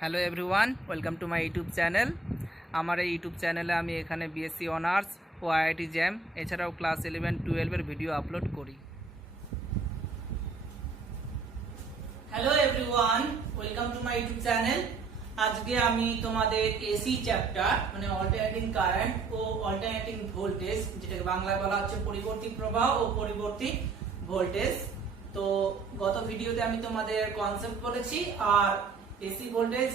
Hello everyone, welcome to my YouTube channel. আমার এই YouTube চ্যানেলে আমি এখানে বিএসসি অনার্স ও আইআইটি জ্যাম এছাড়াও ক্লাস 11-12 ভিডিও আপলোড করি। Hello everyone, welcome to my YouTube channel. আজকে আমি তোমাদের এসি চ্যাপ্টার মানে অল্টারনেটিং কারেন্ট ও অল্টারনেটিং ভোল্টেজ, যেটাকে বাংলায় বলা হচ্ছে পরিবর্তী প্রবাহ ও পরিবর্তী ভোল্টেজ। তো গত ভিডিওতে আমি তোমাদের কনসেপ্ট বলেছি, আর এসি ভোল্টেজ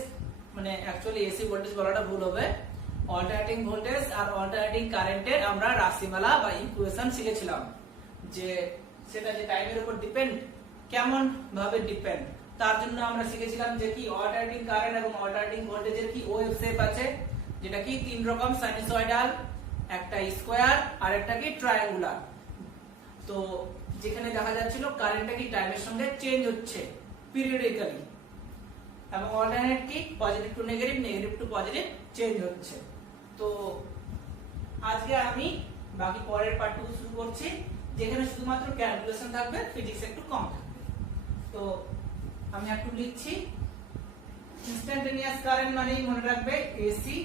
মানে অ্যাকচুয়ালি এসি ভোল্টেজ বলাটা ভুল হবে, অল্টারনেটিং ভোল্টেজ আর অল্টারনেটিং কারেন্টের আমরা রাশিমালা বা ইকুয়েশন শিখেছিলাম, যে সেটা যে টাইমের উপর ডিপেন্ড, কেমন ভাবে ডিপেন্ড, তার জন্য আমরা শিখেছিলাম যে কি অল্টারনেটিং কারেন্ট এবং অল্টারনেটিং ভোল্টেজের কি ওয়েভ শেপ আছে, যেটা কি তিন রকম, সাইনোসয়েডাল, একটা স্কয়ার আর একটা কি ট্রায়াঙ্গুলার। তো যেখানে দেখা যাচ্ছিল কারেন্টটা কি টাইমের সঙ্গে চেঞ্জ হচ্ছে পিরিয়ডিক্যালি, এবং অল্টারনেট কি positive to negative, negative to positive change হচ্ছে। তো আজকে আমি বাকি পরের পার্টটুকু শুরু করছি, যেখানে শুধুমাত্র ক্যালকুলেশন থাকবে, ফিজিক্স একটু কম থাকবে। তো আমি একটু লিখছি, ইনস্ট্যান্টেনিয়াস কারেন্ট মানেই মনে রাখবে এসি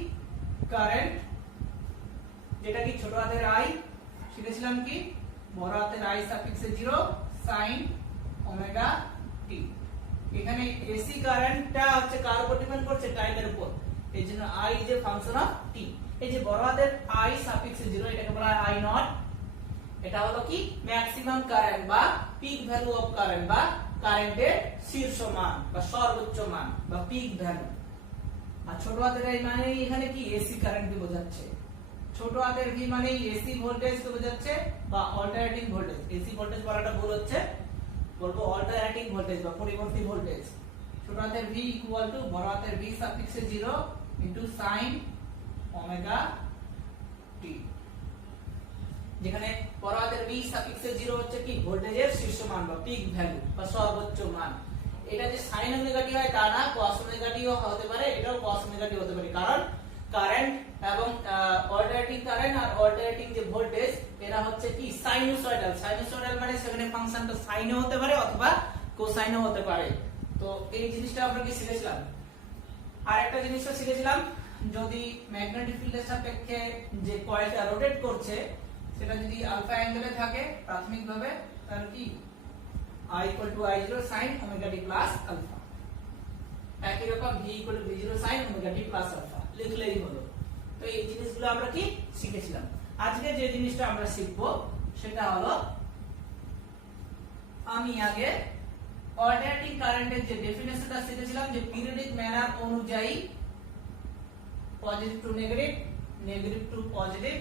কারেন্ট, যেটা কি ছোট হাতের আই শিখেছিলাম, কি বড় হাতের আই সাফিক্সে 0 sin ওমেগা টি। এখানে এসি কারেন্টটা হচ্ছে কার উপর ডিপেন্ড করছে? টাইমের উপর। এই জন্য I is a function of T. এই যে বড় হাতের আই সাফিক্সে 0, এটাকে বলা হয় আই নট। এটা হলো কি ম্যাক্সিমাম কারেন্ট বা পিক ভ্যালু অফ কারেন্ট বা কারেন্টের শীর্ষ মান বা সর্বোচ্চ মান বা পিক ভ্যালু। আর ছোট হাতের এই মানে এখানে কি এসি কারেন্টকে বোঝাচ্ছে। ছোট হাতের ভি মানে এসি ভোল্টেজকে বোঝাচ্ছে বা অল্টারনেটিং ভোল্টেজ। এসি ভোল্টেজ বলাটা ভুল হচ্ছে, বলবো অল্টারনেটিং ভোল্টেজ বা পরিবর্তী ভোল্টেজ। ছোট হাতের ভি ইকুয়াল টু বড় হাতের ভি সাফিক্সে 0 ইনটু sin ওমেগা টি, যেখানে বড় হাতের ভি সাফিক্সে 0 হচ্ছে কি ভোল্টেজের শীর্ষ মান বা পিক ভ্যালু বা সর্বোচ্চ মান। এটা যে sin ওমেগা টি হয় তা না, cos ওমেগা টিও হতে পারে, এটাও cos ওমেগা টি হতে পারে, কারণ কারেন্ট এবং অল্টারনেটিং কারেন্ট আর অল্টারনেটিং যে ভোল্টেজ এরা হচ্ছে কি সাইনোসয়েডাল। সাইনোসয়েডাল মানে সেখানে ফাংশনটা সাইনও হতে পারে অথবা কোসাইনও হতে পারে। তো এই জিনিসটা আমরা কি শিখেছিলাম। আর একটা জিনিসও শিখেছিলাম, যদি ম্যাগনেটিক ফিল্ডের সাপেক্ষে যে কয়েলটা রোটেট করছে সেটা যদি আলফা অ্যাঙ্গেলে থাকে প্রাথমিকভাবে, তাহলে কি I = I0 sin omega t plus alpha. একই রকম V = V0 sin omega t plus alpha লিখলেই হলো। তো এই জিনিসগুলো আমরা কি শিখেছিলাম। আজকে যে জিনিসটা আমরা শিখবো সেটা হলো, আমি আগে অল্টারনেটিং কারেন্টের যে ডেফিনেশনটা শিখেছিলাম, যে পিরিয়ডিক ম্যানার অনুযায়ী positive to negative, negative to positive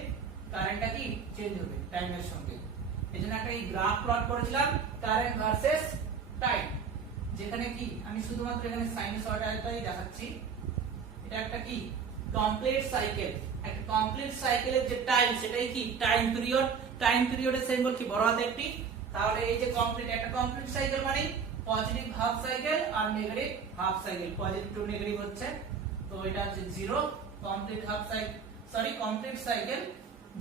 কারেন্টটা কি চেঞ্জ হবে টাইমের সঙ্গে। এজন্য একটা এই গ্রাফ প্লট করেছিলাম, কারেন্ট ভার্সেস টাইম, যেখানে কি আমি শুধুমাত্র এখানে সাইনোসয়েডালটাই দেখাচ্ছি। এটা একটা কি কমপ্লিট সাইকেল, একটা কমপ্লিট সাইকেলের যে টাইম সেটাই কি টাইম পিরিয়ড। টাইম পিরিয়ডের সিম্বল কি বড় হাতের টি। তাহলে এই যে কমপ্লিট, একটা কমপ্লিট সাইকেল মানে পজিটিভ হাফ সাইকেল আর negative half cycle, positive to negative হচ্ছে। তো এটা হচ্ছে 0 complete half cycle, sorry complete cycle,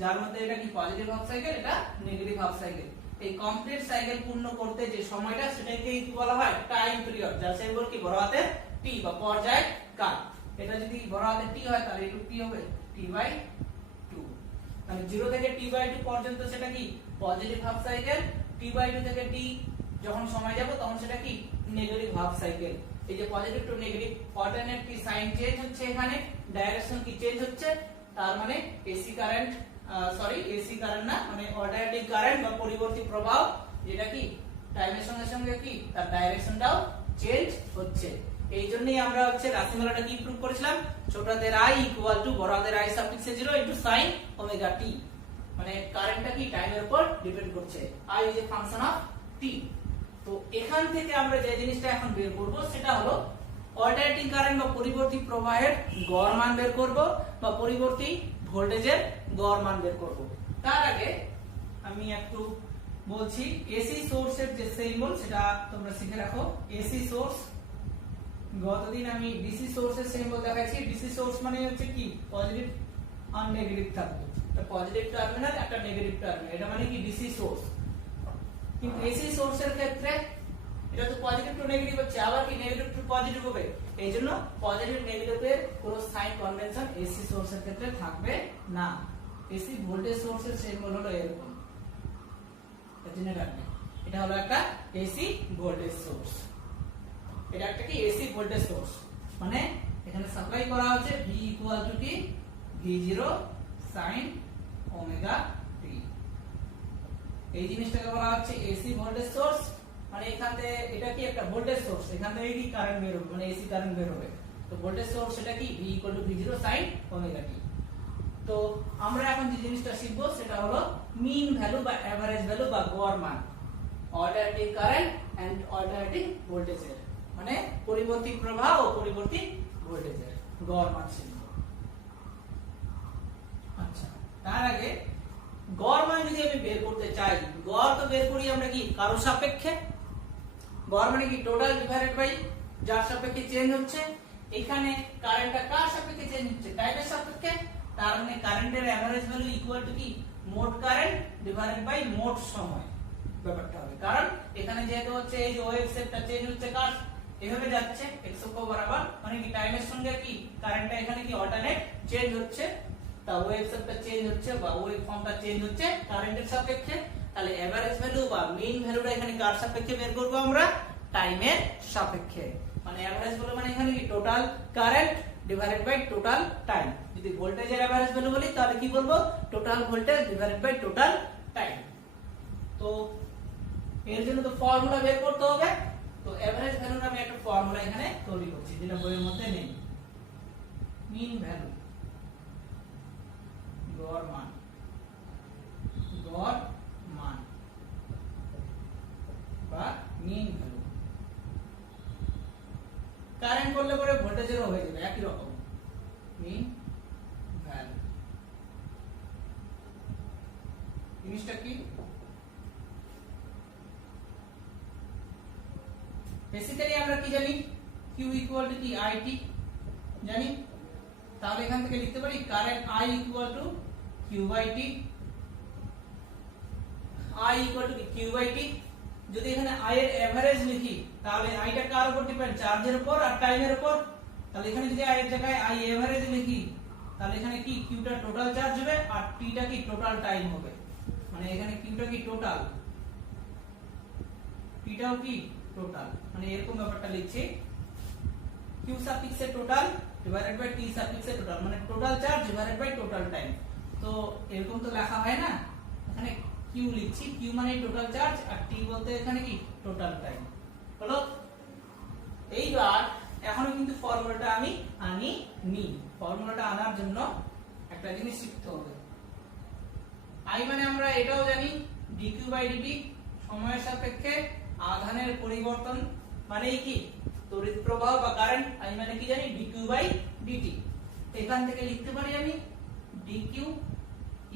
যার মধ্যে এটা কি পজিটিভ হাফ সাইকেল, এটা নেগেটিভ হাফ সাইকেল। এই কমপ্লিট সাইকেল পূর্ণ করতে যে সময়টা সেটাকে কি বলা হয়? টাইম পিরিয়ড, যার সিম্বল কি বড় হাতের টি বা পর্যায় কাল। এটা যদি বড় হাতের টি হয় তাহলে একটু কি হবে? t/2। মানে 0 থেকে t/2 পর্যন্ত সেটা কি পজিটিভ হাফ সাইকেল, t/2 থেকে t যখন সময় যাব তখন সেটা কি নেগেটিভ হাফ সাইকেল। এই যে পজিটিভ টু নেগেটিভ অল্টারনেট কি সাইন চেঞ্জ হচ্ছে, এখানে ডাইরেকশন কি চেঞ্জ হচ্ছে, তার মানে এসি কারেন্ট, এসি কারেন্ট না, মানে অল্টারনেটিং কারেন্ট বা পরিবর্তী প্রবাহ, যেটা কি টাইমের সঙ্গে সঙ্গে কি তার ডাইরেকশনটাও চেঞ্জ হচ্ছে। এই জন্যই আমরা হচ্ছে রাশিমালাটা কি প্রুভ করেছিলাম, ছোট হাতের i ইকুয়াল টু বড় হাতের i সাফিক্সে 0 ইনটু sin ওমেগা টি। মানে কারেন্টটা কি টাইমের উপর ডিপেন্ড করছে, i is a function of t। তো এখান থেকে আমরা যে জিনিসটা এখন বের করব সেটা হলো অল্টারনেটিং কারেন্ট বা পরিবর্তী প্রবাহের গড় মান বের করব বা পরিবর্তী ভোল্টেজের গড় মান বের করব। তার আগে আমি একটু বলছি, এসি সোর্সের যে সিম্বল সেটা তোমরা শিখে রাখো। এসি সোর্স, গতদিন আমি ডিসি সোর্সের সিম্বল দেখাইছি। ডিসি সোর্স মানে হচ্ছে কি পজিটিভ আর নেগেটিভ থাকবে, একটা পজিটিভ টার্মিনাল একটা নেগেটিভ টার্মিনাল, এটা মানে কি ডিসি সোর্স। কিন্তু এসি সোর্সের ক্ষেত্রে এটা তো পজিটিভ টু নেগেটিভ হচ্ছে, আবার কি নেগেটিভ টু পজিটিভ হবে, এই জন্য পজিটিভ নেগেটিভের কোনো সাইন কনভেনশন এসি সোর্সের ক্ষেত্রে থাকবে না। এসি ভোল্টেজ সোর্সের সিম্বল হলো এরকম, জেনে রাখবে এটা হলো একটা এসি ভোল্টেজ সোর্স। এটা একটা কি এসি ভোল্টেজ সোর্স, মানে এখানে সাপ্লাই করা হচ্ছে V ইকুয়াল টু কি V0 sin ওমেগা t। এই জিনিসটাকে বলা হচ্ছে এসি ভোল্টেজ সোর্স, মানে এখান থেকে এটা কি একটা ভোল্টেজ সোর্স, এখান থেকে কি কারেন্ট বের হবে, মানে এসি কারেন্ট বের হবে। তো ভোল্টেজ সোর্স এটা কি V equal to V0 sin omega t। তো আমরা এখন যে জিনিসটা শিখবো সেটা হলো মিন ভ্যালু বা এভারেজ ভ্যালু বা গড় মান, অল্টারনেটিং কারেন্ট এন্ড অল্টারনেটিং ভোল্টেজের, মানে পরিবর্তী প্রবাহ ও পরিবর্তী ভোল্টেজের গড় মান শিখব। আচ্ছা, তার আগে গড় মান যদি আমি বের করতে চাই, গড় তো বের করি আমরা কি কারো সাপেক্ষে, গড় মানে কি টোটাল ডিভাইডেড বাই যার সাপেক্ষে চেঞ্জ হচ্ছে। এখানে কারেন্টটা কার সাপেক্ষে চেঞ্জ হচ্ছে, টাইমের সাপেক্ষে, তার মানে কারেন্টের এভারেজ ভ্যালু ইকুয়াল টু কি মোট কারেন্ট ডিভাইডেড বাই মোট সময় ব্যাপারটা হবে। কারণ এখানে যেহেতু হচ্ছে এই যে ওয়েভ শেপটা চেঞ্জ হচ্ছে কার এভাবে যাচ্ছে x অক্ষ বরাবর, মানে কি টাইমের সঙ্গে কি কারেন্টটা এখানে কি অল্টারনেট চেঞ্জ হচ্ছে, তা ওয়েভ শেপটা চেঞ্জ হচ্ছে বা ওয়েভ ফর্মটা চেঞ্জ হচ্ছে কারেন্টের সাপেক্ষে। তাহলে এভারেজ ভ্যালু বা মিন ভ্যালুটা এখানে কার সাপেক্ষে বের করব আমরা, টাইমের সাপেক্ষে। মানে এভারেজ ভ্যালু মানে এখানে কি total current divided by total time. যদি ভোল্টেজের এভারেজ ভ্যালু বলি তাহলে কি বলবো, total voltage divided by total time. তো এর জন্য তো ফর্মুলা বের করতে হবে। তো এভারেজ ভ্যালুর আমি একটা ফর্মুলা এখানে তৈরি করছি যেটা বইয়ের মধ্যে নেই। মিন ভ্যালু গড় মান, গড় মান বা মিন ভ্যালু। কারেন্ট করলে পরে ভোল্টেজেরও হয়ে যাবে একই রকম, মিন ভ্যালু। জিনিসটা কি, বেসিক্যালি আমরা কি জানি Q ইকুয়াল টু কি IT জানি, তাহলে এখান থেকে লিখতে পারি current I equal to Q by T, I equal to Q by T। যদি এখানে I এর এভারেজ লিখি তাহলে I টা কার উপর ডিপেন্ড, চার্জের উপর আর টাইমের উপর। তাহলে এখানে যদি I এর জায়গায় I এভারেজ লিখি তাহলে এখানে কি Q টা টোটাল চার্জ হবে আর T টা কি টোটাল টাইম হবে, মানে এখানে Q টা কি টোটাল, T টাও কি টোটাল, মানে এরকম ব্যাপারটা লিখছি Q সাফিক্সে টোটাল ডিভাইডেড বাই T সাফিক্সে টোটাল, মানে total charge divided by total time. তো এরকম তো লেখা হয় না, এখানে Q লিখছি, Q মানে টোটাল চার্জ আর T বলতে এখানে কি টোটাল টাইম হলো। এইবার এখনো কিন্তু ফর্মুলাটা আমি আনিনি, ফর্মুলাটা আনার জন্য একটা জিনিস শিখতে হবে। I মানে আমরা এটাও জানি dq বাই dt, সময়ের সাপেক্ষে আধানের পরিবর্তন মানেই কি তড়িৎ প্রবাহ বা কারেন্ট। I মানে কি জানি dq বাই dt। এখান থেকে লিখতে পারি আমি dq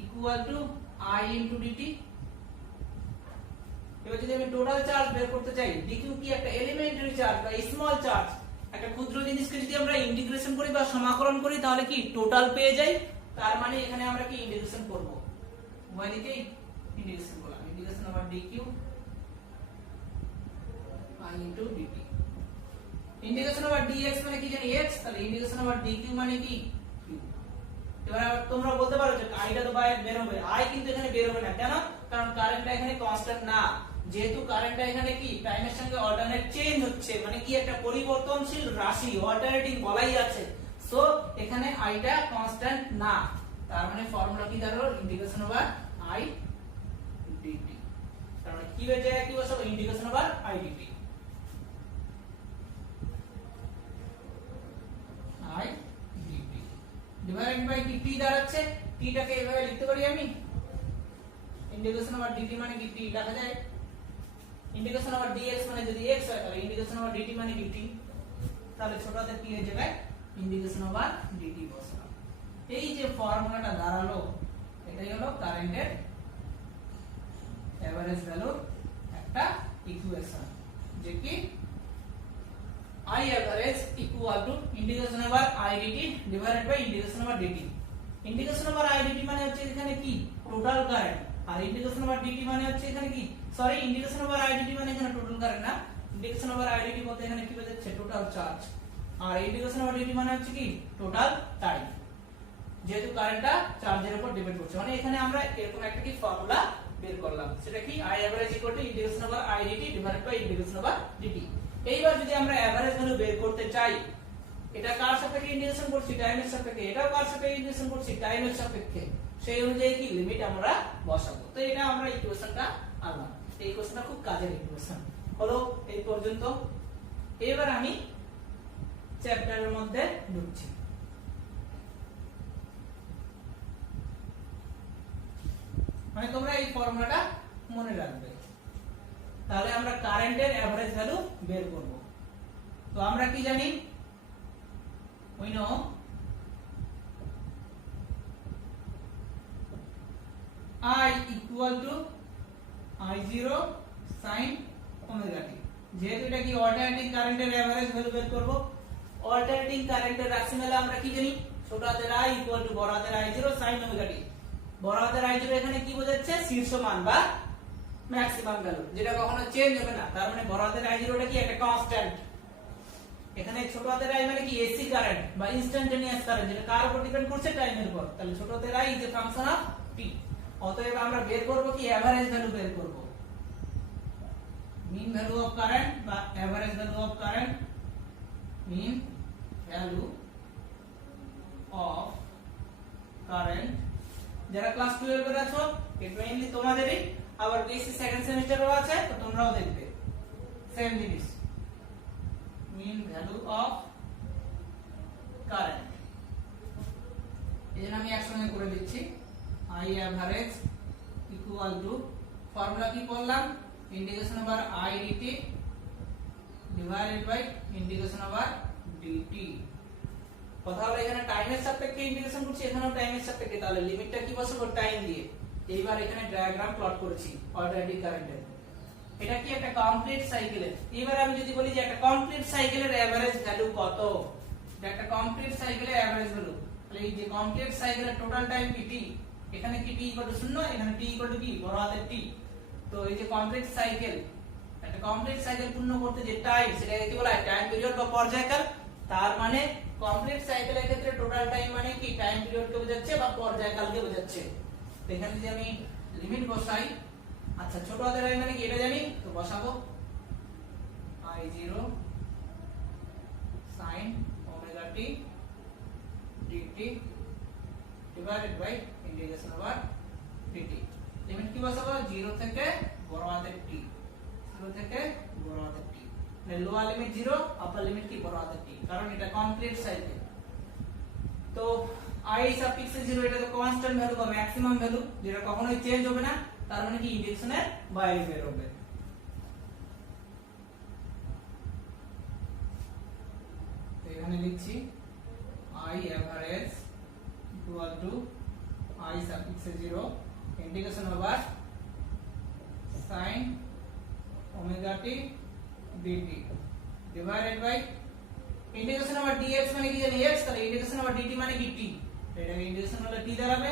equal to I into dt। এবার যদি আমি টোটাল চার্জ বের করতে চাই, dq কি একটা এলিমেন্টারি চার্জ বা স্মল চার্জ, একটা ক্ষুদ্র জিনিসকে যদি আমরা ইন্টিগ্রেশন করি বা সমাকলন করি তাহলে কি টোটাল পেয়ে যাই। তার মানে এখানে আমরা কি ইন্টিগ্রেশন করব, উভয় দিকেই ইন্টিগ্রেশন করলাম, integration over dq I into dt। Integration over dx মানে কি জানি x, তাহলে ইন্টিগ্রেশন ওভার dq মানে কি q। এবার তোমরা বলতে পারো যে I টা তো বাইরে বের হবে, I কিন্তু এখানে বের হবে না, কেন, কারণ কারেন্টটা এখানে কনস্ট্যান্ট না, যেহেতু কারেন্টটা এখানে কি টাইমের সঙ্গে অল্টারনেট চেঞ্জ হচ্ছে, মানে কি একটা পরিবর্তনশীল রাশি, অল্টারনেটিং বলাই আছে। সো এখানে I টা কনস্ট্যান্ট না, তার মানে ফর্মুলা কি দাঁড়ালো ইন্টিগ্রেশন ওভার I dt। তার মানে কি হয়ে যায়, কি বসাবো integration over I dt, I dt divided by কি t দাঁড়াচ্ছে, t টাকে এভাবে লিখতে পারি আমি ইন্টিগ্রেশন ওভার dt মানে কি t লেখা যায়, ইন্টিগ্রেশন ওভার dx মানে যদি x হয় তাহলে ইন্টিগ্রেশন ওভার dt মানে কি t, তাহলে ছোট হাতের t এর জায়গায় ইন্টিগ্রেশন ওভার dt বসালাম। এই যে ফর্মুলাটা দাঁড়ালো এটাই হলো কারেন্টের এভারেজ ভ্যালুর একটা ইকুয়েশন, যে কি I average equal to integration over I dt divided by integration over dt। integration over I dt মানে হচ্ছে এখানে কি টোটাল কারেন্ট, আর integration over dt মানে হচ্ছে এখানে কি, sorry integration over I dt মানে এখানে টোটাল কারেন্ট না, ইন্টিগ্রেশন ওভার আইডিটি বলতে এখানে কি বোঝাচ্ছে টোটাল চার্জ, আর ইন্টিগ্রেশন ওভার ডিটি মানে হচ্ছে কি টোটাল টাইম, যেহেতু কারেন্টটা চার্জের উপর ডিপেন্ড করছে। মানে এখানে আমরা এরকম একটা কি ফর্মুলা বের করলাম, সেটা কি I average equal to integration over I dt divided by integration over dt। এইবার যদি আমরা এভারেজ ভ্যালু বের করতে চাই, এটা কার সাপেক্ষে ইন্টিগ্রেশন করছি টাইমের সাপেক্ষে, এটাও কার সাপেক্ষে ইন্টিগ্রেশন করছি টাইমের সাপেক্ষে, সেই অনুযায়ী কি লিমিট আমরা বসাবো। তো এটা আমরা ইকুয়েশনটা আনলাম, এই ইকুয়েশনটা খুব কাজের ইকুয়েশন হলো এই পর্যন্ত। এবার আমি চ্যাপ্টারের মধ্যে ঢুকছি। মানে তোমরা এই ফর্মুলাটা মনে রাখবে, তাহলে আমরা কারেন্টের এভারেজ ভ্যালু বের করব। তো আমরা কি জানি, we know I equal to I0 sin omega t। যেহেতু এটা কি অল্টারনেটিং কারেন্টের এভারেজ ভ্যালু বের করব, অল্টারনেটিং কারেন্টের রাশিমালা আমরা কি জানি, ছোট হাতের I ইকুয়াল টু বড় হাতের I0 sin omega t। বড় হাতের I0 এখানে কি বোঝাচ্ছে শীর্ষ মান বা ম্যাক্সিমাম ভ্যালু, যেটা কখনো চেঞ্জ হবে না, তার মানে বড় হাতের I0 টা কি একটা কনস্ট্যান্ট। এখানে ছোট হাতের I মানে কি এসি কারেন্ট বা ইনস্ট্যান্টেনিয়াস কারেন্ট, যেটা কার উপর ডিপেন্ড করছে টাইমের উপর, তাহলে ছোট হাতের I is a function of t। অতএব আমরা বের করব কি এভারেজ ভ্যালু বের করব, মিন ভ্যালু অফ কারেন্ট বা average value of current, mean value of current. যারা ক্লাস 12 এর আছো এটা মেইনলি তোমাদেরই, আবার বিএসসি সেকেন্ড সেমিস্টারও আছে, তো তোমরাও দেখবে সেম জিনিস, মিন ভ্যালু অফ কারেন্ট। এজন্য আমি একসঙ্গে করে দিচ্ছি, I average equal to formula কি করলাম, integration over I dt divided by integration over dt। কথা হলো এখানে টাইমের সাপেক্ষে ইন্টিগ্রেশন করছি, এখানেও টাইমের সাপেক্ষে, তাহলে লিমিটটা কি বসাবো টাইম দিয়ে। এইবার এখানে ডায়াগ্রাম প্লট করেছি অল্টারনেটিং কারেন্টের, এটা কি একটা কমপ্লিট সাইকেলের। এবার আমি যদি বলি যে একটা কমপ্লিট সাইকেলের এভারেজ ভ্যালু কত, এটা একটা কমপ্লিট সাইকেলের এভারেজ ভ্যালু, তাহলে এই যে কমপ্লিট সাইকেলের টোটাল টাইম কি t, এখানে কি t ইকুয়াল টু 0, এখানে t ইকুয়াল টু কি বড় হাতের t। তো এই যে কমপ্লিট সাইকেল, একটা কমপ্লিট সাইকেল পূর্ণ করতে যে টাইম, সেটাকে কি বলা হয় টাইম পিরিয়ড বা পর্যায়কাল। তার মানে কমপ্লিট সাইকেলের ক্ষেত্রে টোটাল টাইম মানে কি টাইম পিরিয়ডকে বোঝাচ্ছে বা পর্যায়কালকে বোঝাচ্ছে। তো এখানে যদি আমি লিমিট বসাই, আচ্ছা ছোট হাতের I মানে কি এটা জানি, তো বসাবো I0 sin omega t dt divided by integration over dt। Limit কি বসাবো 0 থেকে বড় হাতের t, 0 থেকে বড় হাতের t, মানে লোয়ার লিমিট 0, আপার লিমিট কি বড় হাতের t, কারণ এটা কমপ্লিট সাইকেল। তো I সাফিক্স 0 এটা তো কনস্ট্যান্ট ভ্যালু বা ম্যাক্সিমাম ভ্যালু, যেটা কখনোই চেঞ্জ হবে না, তার মানে কি ইন্টিগ্রেশনের বাইরে বের হবে। তো এখানে লিখছি I average equal to I suffix 0 integration over sin omega t dt divided by integration over dx মানে কি জানি x, তাহলে integration over dt মানে কি t, এটা ইন্টিগ্রেশন হলে t দাঁড়াবে।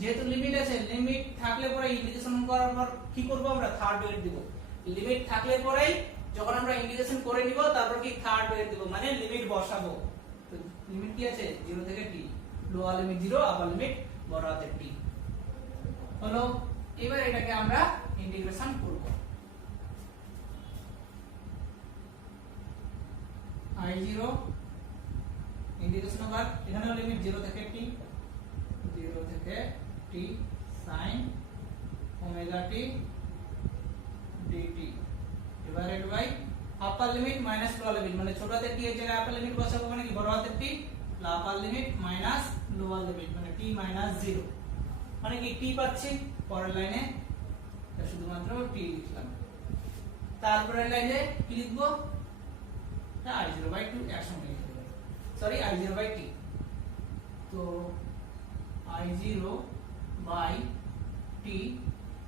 যেহেতু লিমিট আছে, লিমিট থাকলে পরে ইন্টিগ্রেশন করার পর কি করব আমরা থার্ড ব্র্যাকেট দিব। লিমিট থাকলে পরেই যখন আমরা ইন্টিগ্রেশন করে নিব তারপর কি থার্ড ব্র্যাকেট দিব, মানে লিমিট বসাবো। তো লিমিট কি আছে 0 থেকে t, লোয়ার লিমিট 0, আপার লিমিট বড় হাতের t হলো। এবার এটাকে আমরা ইন্টিগ্রেশন করব, I0 ইন্টিগ্রেশন ওভার এখানেও লিমিট 0 থেকে t, 0 থেকে t sin omega t dt divided by upper limit minus lower limit, মানে ছোট হাতের t এর জায়গায় আপার লিমিট বসাবো, মানে কি বড় হাতের t, আপার লিমিট মাইনাস লোয়ার লিমিট, মানে t মাইনাস 0, মানে কি t পাচ্ছি। পরের লাইনে শুধুমাত্র t লিখলাম, তারপরের লাইনে কি লিখবো, I0/2 একসঙ্গে লিখে দেব, সরি I0/t। তো I0/t,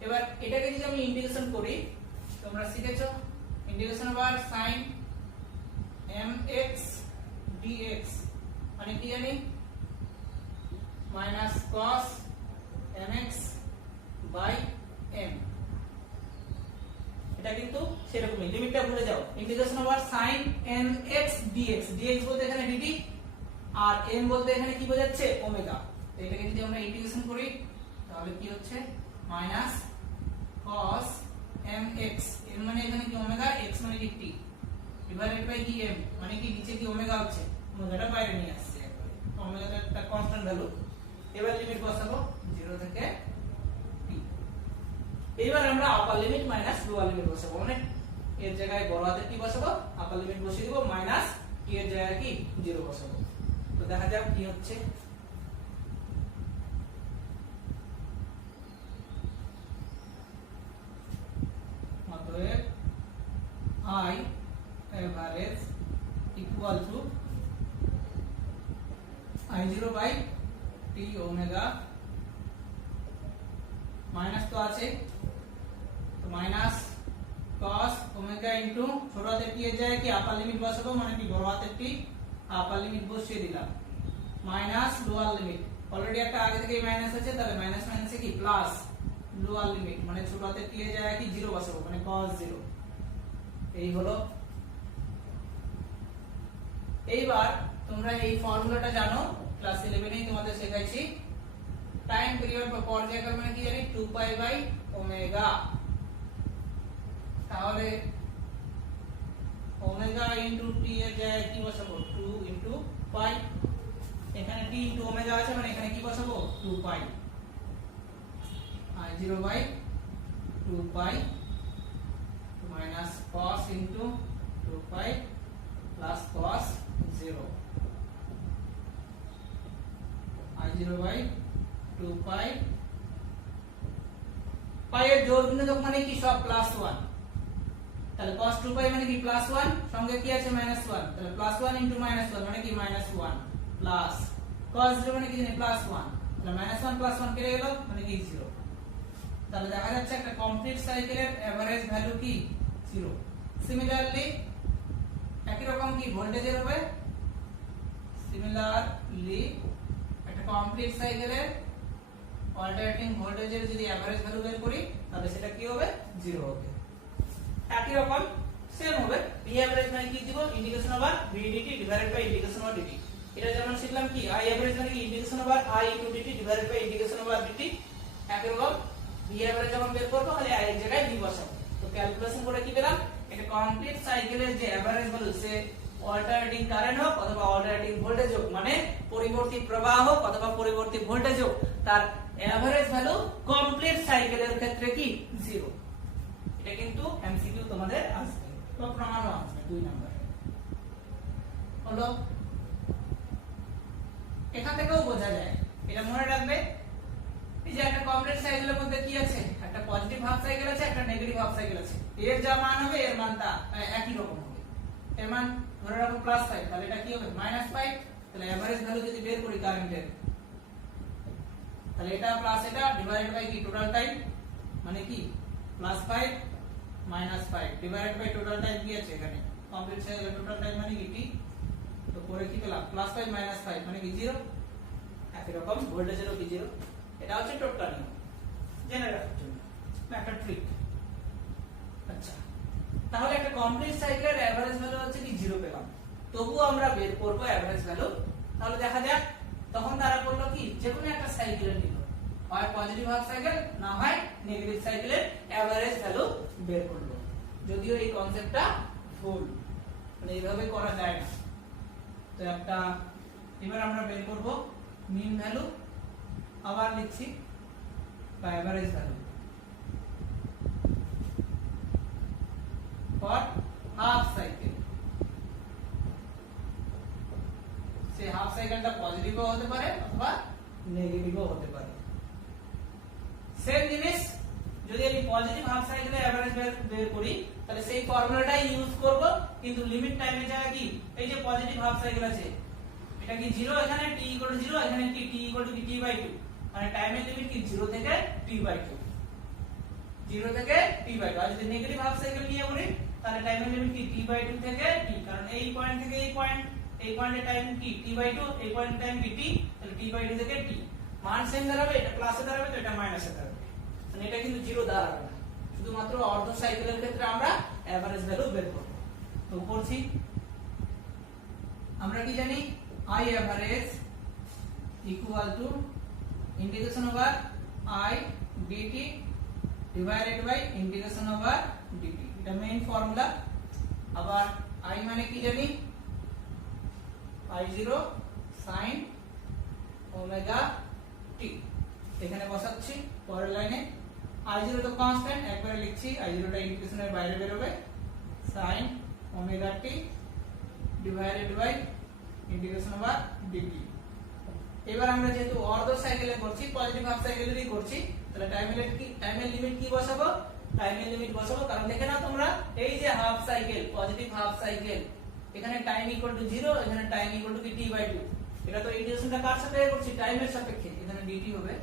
এবার এটাকে যদি আমি ইন্টিগ্রেশন করি, তোমরা শিখেছো integration over sin mx dx মানে কি জানি মাইনাস cos mx/m, এটা কিন্তু সেরকমই, লিমিটটা ভুলে যাও। Integration over sin nx dx, dx বলতে এখানে dt আর n বলতে এখানে কি বোঝাচ্ছে ওমেগা। তো এটাকে যদি আমরা ইন্টিগ্রেশন করি তাহলে কি হচ্ছে মাইনাস cos mx, n মানে এখানে কি ওমেগা, x মানে কি t, ডিভাইডেড বাই কি m মানে কি নিচে কি ওমেগা আছে, ওমেগাটা বাইরে নিয়ে আসছে একবারে, ওমেগাটা একটা কনস্ট্যান্ট ভ্যালু। এবার লিমিট বসাবো 0 থেকে t। এবার আমরা আপার লিমিট মাইনাস লোয়ার লিমিট বসাবো, মানে এর জায়গায় বড় হাতের t বসাবো, আপার লিমিট বসিয়ে দিব, মাইনাস t এর জায়গায় কি 0 বসাবো। তো দেখা যাক কি হচ্ছে। অতএব I average equal to I0 by t omega, minus তো আছে, তো মাইনাস cos ওমেগা ইনটু ছোট হাতের t এর জায়গায় কি আপার লিমিট বসাবো, মানে কি বড় হাতের t, আপার লিমিট বসিয়ে দিলাম, মাইনাস লোয়ার লিমিট, অলরেডি একটা আগে থেকে মাইনাস আছে, তাহলে মাইনাস মাইনাসে কি প্লাস, লোয়ার লিমিট মানে ছোট হাতের t এর জায়গায় কি 0 বসাবো, মানে cos 0। এই হলো। এইবার তোমরা এই ফর্মুলাটা জানো, ক্লাস 11 এই তোমাদের শেখাইছি। টাইম পিরিয়ড বা পর্যায়কাল মানে কি জানি 2 পাই বাই ওমেগা। তাহলে ওমেগা ইনটু t এর জায়গায় কি বসাবো 2 ইনটু পাই, এখানে t ইনটু ওমেগা আছে মানে এখানে কি বসাবো 2 pi, I0 by 2 pi minus cos into 2 pi plus cos 0, I0 by 2 pi, pi এর জোড় বিন্দু মানে কি সব প্লাস 1, তাহলে cos 2 পাই মানে কি প্লাস 1, সঙ্গে কি আছে মাইনাস 1, তাহলে প্লাস 1 ইনটু মাইনাস 1 মানে কি মাইনাস 1 প্লাস cos 0 মানে কি জানি প্লাস 1, তাহলে মাইনাস 1 প্লাস 1 কেটে গেল মানে কি 0। তাহলে দেখা যাচ্ছে একটা কমপ্লিট সাইকেলের এভারেজ ভ্যালু কি 0। সিমিলারলি একই রকম কি ভোল্টেজের হবে, সিমিলারলি একটা কমপ্লিট সাইকেলের অল্টারনেটিং ভোল্টেজের যদি এভারেজ ভ্যালু বের করি তাহলে সেটা কি হবে 0 হবে। একই রকম সেম হবে, v এভারেজ মানে কি দিব integration over v dt divided by integration over dt। এটা যেমন শিখলাম কি i এভারেজ মানে কি integration over i into dt divided by integration over dt। একই রকম v এভারেজ যখন বের করব তাহলে i এর জায়গায় v বসাবো। তো ক্যালকুলেশন করে কি পেলাম, এটা কমপ্লিট সাইকেলের যে এভারেজ ভ্যালু সে অল্টারনেটিং কারেন্ট হোক অথবা অল্টারনেটিং ভোল্টেজ হোক, মানে পরিবর্তী প্রবাহ হোক অথবা পরিবর্তী ভোল্টেজ হোক, তার এভারেজ ভ্যালু কমপ্লিট সাইকেলের ক্ষেত্রে কি 0। এটা কিন্তু এমসিকিউ তোমাদের আসবে বা প্রমাণও আসবে 2 নাম্বার। হলো, এখান থেকেও বোঝা যায়, এটা মনে রাখবে, এই যে একটা কমপ্লিট সাইকেলের মধ্যে কি আছে, একটা পজিটিভ হাফ সাইকেল আছে, একটা নেগেটিভ হাফ সাইকেল আছে, এর যা মান হবে এর মানটা একই রকম হবে। এর মান ধরে রাখো +5, তাহলে এটা কি হবে -5, তাহলে এভারেজ ভ্যালু যদি বের করি কারেন্টের, তাহলে এটা প্লাস এটা ডিভাইডেড বাই কি টোটাল টাইম মানে কি +5 -5 ডিভাইডেড বাই টোটাল টাইম কি আছে এখানে কমপ্লিট সাইকেলের টোটাল টাইম মানে কি t, তো পরে কি পেলাম +5 -5 মানে কি 0। একই রকম ভোল্টেজেরও কি 0। এটা হচ্ছে টোটাল নিয়ম, জেনে রাখার জন্য একটা ট্রিক। আচ্ছা, তাহলে একটা কমপ্লিট সাইকেলের এভারেজ ভ্যালু হচ্ছে কি 0 পেলাম, তবুও আমরা বের করব এভারেজ ভ্যালু। তাহলে দেখা যাক, তখন তারা বললো কি যে কোনো একটা সাইকেলের নিল, হয় পজিটিভ হাফ সাইকেল না হয় নেগেটিভ সাইকেলের এভারেজ ভ্যালু বের করলো। যদিও এই কনসেপ্টটা ভুল, মানে এইভাবে করা যায় না। তো একটা এবার আমরা বের করব মিন ভ্যালু, আবার লিখছি বা average value for half cycle. Say half সাইকেলটা পজিটিভও হতে পারে অথবা নেগেটিভও হতে পারে। সেম জিনিস যদি আমি পজিটিভ হাফ সাইকেলের এভারেজ বের করি তাহলে সেই ফর্মুলাটাই ইউজ করব, কিন্তু লিমিট টাইমের জায়গায় কি এই যে পজিটিভ হাফ সাইকেল আছে এটা কি 0, এখানে t 0, এখানে কি t t/2, মানে টাইমের লিমিট কি 0 থেকে t/2, 0 থেকে t/2। আর যদি নেগেটিভ হাফ সাইকেল নিয়ে বলি তাহলে টাইমের লিমিট কি t/2 থেকে t, কারণ এই পয়েন্ট থেকে এই পয়েন্টের টাইম কি t/2, এই পয়েন্টের টাইম কি t, তাহলে t/2 থেকে t মান সেম দাঁড়াবে, এটা প্লাসে দাঁড়াবে তো এটা মাইনাসে দাঁড়াবে, মানে এটা কিন্তু 0 দাঁড়াবে না। শুধুমাত্র অর্ধ সাইকেলের ক্ষেত্রে আমরা এভারেজ ভ্যালু বের করব। তো করছি, আমরা কি জানি I average equal to integration over I dt divided by integration over dt, এটা মেইন ফর্মুলা। আবার I মানে কি জানি I0 sin ওমেগা t, এখানে বসাচ্ছি পরের লাইনে। I0 তো কনস্ট্যান্ট, একবারে লিখছি I0 টা ইন্টিগ্রেশনের বাইরে বের হবে, sin omega t divided by integration over dt। এবার আমরা যেহেতু অর্ধ সাইকেলে করছি, পজিটিভ হাফ সাইকেলেরই করছি, তাহলে টাইমের লিমিট কি বসাবো? টাইমের লিমিট বসাবো, কারণ দেখে নাও তোমরা এই যে half cycle, positive half cycle, এখানে টাইম ইকুয়াল টু 0, এখানে টাইম ইকুয়াল টু কি t/2। এটা তো ইন্টিগ্রেশনটা কার সাথে করছি? টাইমের সাপেক্ষে, এখানে dt হবে